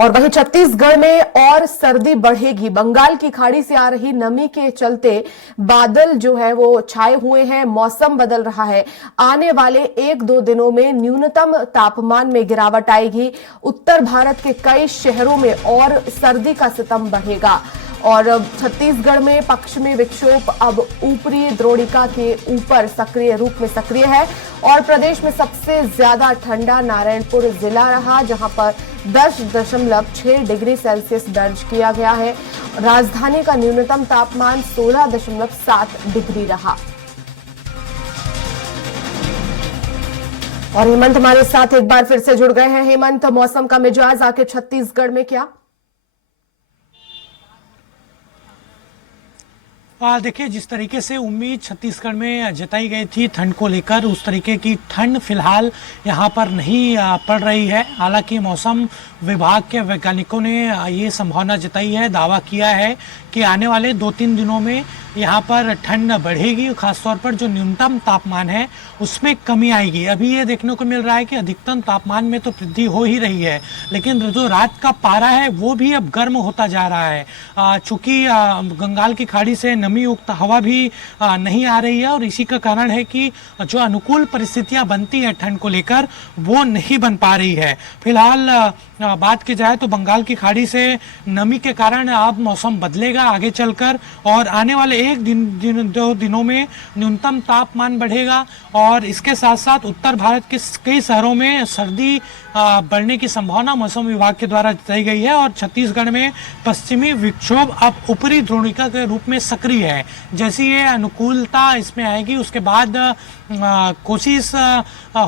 और वहीं छत्तीसगढ़ में और सर्दी बढ़ेगी। बंगाल की खाड़ी से आ रही नमी के चलते बादल जो है वो छाए हुए हैं, मौसम बदल रहा है। आने वाले 1-2 दिनों में न्यूनतम तापमान में गिरावट आएगी। उत्तर भारत के कई शहरों में और सर्दी का सितम बढ़ेगा और छत्तीसगढ़ में पश्चिमी विक्षोभ अब ऊपरी द्रोणिका के ऊपर सक्रिय रूप में सक्रिय है और प्रदेश में सबसे ज्यादा ठंडा नारायणपुर जिला रहा, जहां पर 10.6 डिग्री सेल्सियस दर्ज किया गया है। राजधानी का न्यूनतम तापमान 16.7 डिग्री रहा। और हेमंत हमारे साथ एक बार फिर से जुड़ गए हैं। हेमंत, मौसम का मिजाज आके छत्तीसगढ़ में क्या? देखिए, जिस तरीके से उम्मीद छत्तीसगढ़ में जताई गई थी ठंड को लेकर, उस तरीके की ठंड फिलहाल यहाँ पर नहीं पड़ रही है। हालांकि मौसम विभाग के वैज्ञानिकों ने ये संभावना जताई है, दावा किया है कि आने वाले 2-3 दिनों में यहाँ पर ठंड बढ़ेगी। खासतौर पर जो न्यूनतम तापमान है उसमें कमी आएगी। अभी ये देखने को मिल रहा है कि अधिकतम तापमान में तो वृद्धि हो ही रही है, लेकिन जो रात का पारा है वो भी अब गर्म होता जा रहा है। चूँकि बंगाल की खाड़ी से नमी युक्त हवा भी नहीं आ रही है और इसी का कारण है कि जो अनुकूल परिस्थितियां बनती हैं ठंड को लेकर वो नहीं बन पा रही है। फिलहाल बात की जाए तो बंगाल की खाड़ी से नमी के कारण अब मौसम बदलेगा आगे चलकर और आने वाले 1-2 दिनों में न्यूनतम तापमान बढ़ेगा और इसके साथ साथ उत्तर भारत के कई शहरों में सर्दी बढ़ने की संभावना मौसम विभाग के द्वारा जताई गई है और छत्तीसगढ़ में पश्चिमी विक्षोभ अब ऊपरी द्रोणिका के रूप में सक्रिय है। जैसी ये अनुकूलता इसमें आएगी उसके बाद कोशिश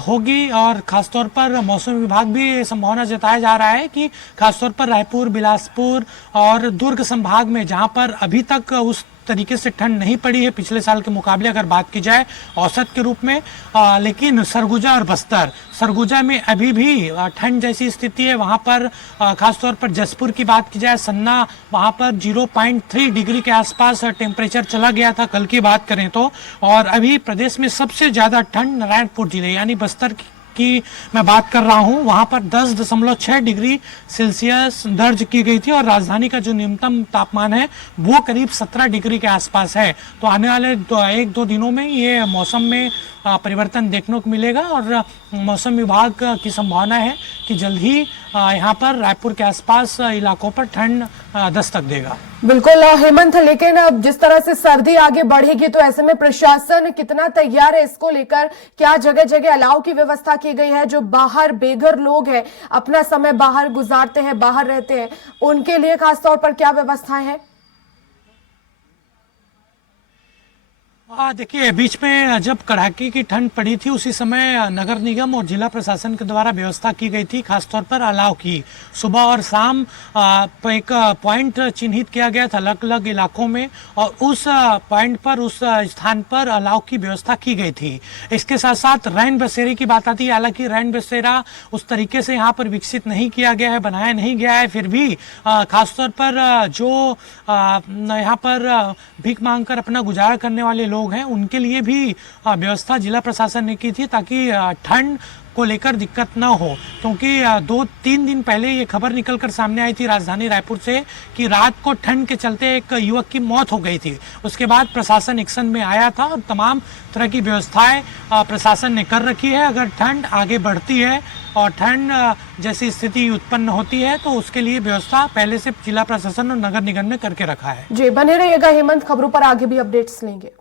होगी और खासतौर पर मौसम विभाग भी संभावना जताया जा रहा है कि खासतौर पर रायपुर, बिलासपुर और दुर्ग संभाग में, जहां पर अभी तक उस तरीके से ठंड नहीं पड़ी है पिछले साल के मुकाबले अगर बात की जाए औसत के रूप में, लेकिन सरगुजा और बस्तर, सरगुजा में अभी भी ठंड जैसी स्थिति है। वहां पर खासतौर पर जसपुर की बात की जाए, सन्ना, वहां पर 0.3 डिग्री के आसपास टेम्परेचर चला गया था कल की बात करें तो। और अभी प्रदेश में सबसे ज्यादा ठंड नारायणपुर जिले यानी बस्तर की मैं बात कर रहा हूं, वहां पर 10.6 डिग्री सेल्सियस दर्ज की गई थी और राजधानी का जो न्यूनतम तापमान है वो करीब 17 डिग्री के आसपास है। तो आने वाले 1-2 दिनों में ये मौसम में परिवर्तन देखने को मिलेगा और मौसम विभाग की संभावना है कि जल्द ही यहाँ पर रायपुर के आसपास इलाकों पर ठंड दस्तक देगा। बिल्कुल हेमंत, लेकिन अब जिस तरह से सर्दी आगे बढ़ेगी तो ऐसे में प्रशासन कितना तैयार है इसको लेकर? क्या जगह जगह अलाव की व्यवस्था की गई है? जो बाहर बेघर लोग हैं, अपना समय बाहर गुजारते हैं, बाहर रहते हैं, उनके लिए खासतौर पर क्या व्यवस्थाएं हैं? देखिए, बीच में जब कड़ाके की ठंड पड़ी थी उसी समय नगर निगम और जिला प्रशासन के द्वारा व्यवस्था की गई थी, खासतौर पर अलाव की। सुबह और शाम एक पॉइंट चिन्हित किया गया था अलग अलग इलाकों में और उस पॉइंट पर, उस स्थान पर अलाव की व्यवस्था की गई थी। इसके साथ साथ रैन बसेरे की बात आती है। हालांकि रैन बसेरा उस तरीके से यहाँ पर विकसित नहीं किया गया है, बनाया नहीं गया है, फिर भी खासतौर पर जो यहाँ पर भीख मांगकर अपना गुजारा करने वाले लोग हैं उनके लिए भी व्यवस्था जिला प्रशासन ने की थी ताकि ठंड को लेकर दिक्कत ना हो। क्योंकि 2-3 दिन पहले ये खबर निकलकर सामने आई थी राजधानी रायपुर से कि रात को ठंड के चलते एक युवक की मौत हो गई थी। उसके बाद प्रशासन एक्शन में आया था और तमाम तरह की व्यवस्थाएं प्रशासन ने कर रखी है। अगर ठंड आगे बढ़ती है और ठंड जैसी स्थिति उत्पन्न होती है तो उसके लिए व्यवस्था पहले से जिला प्रशासन और नगर निगम ने करके रखा है। जी, बने रहिएगा हेमंत, खबरों पर आगे भी अपडेट्स लेंगे।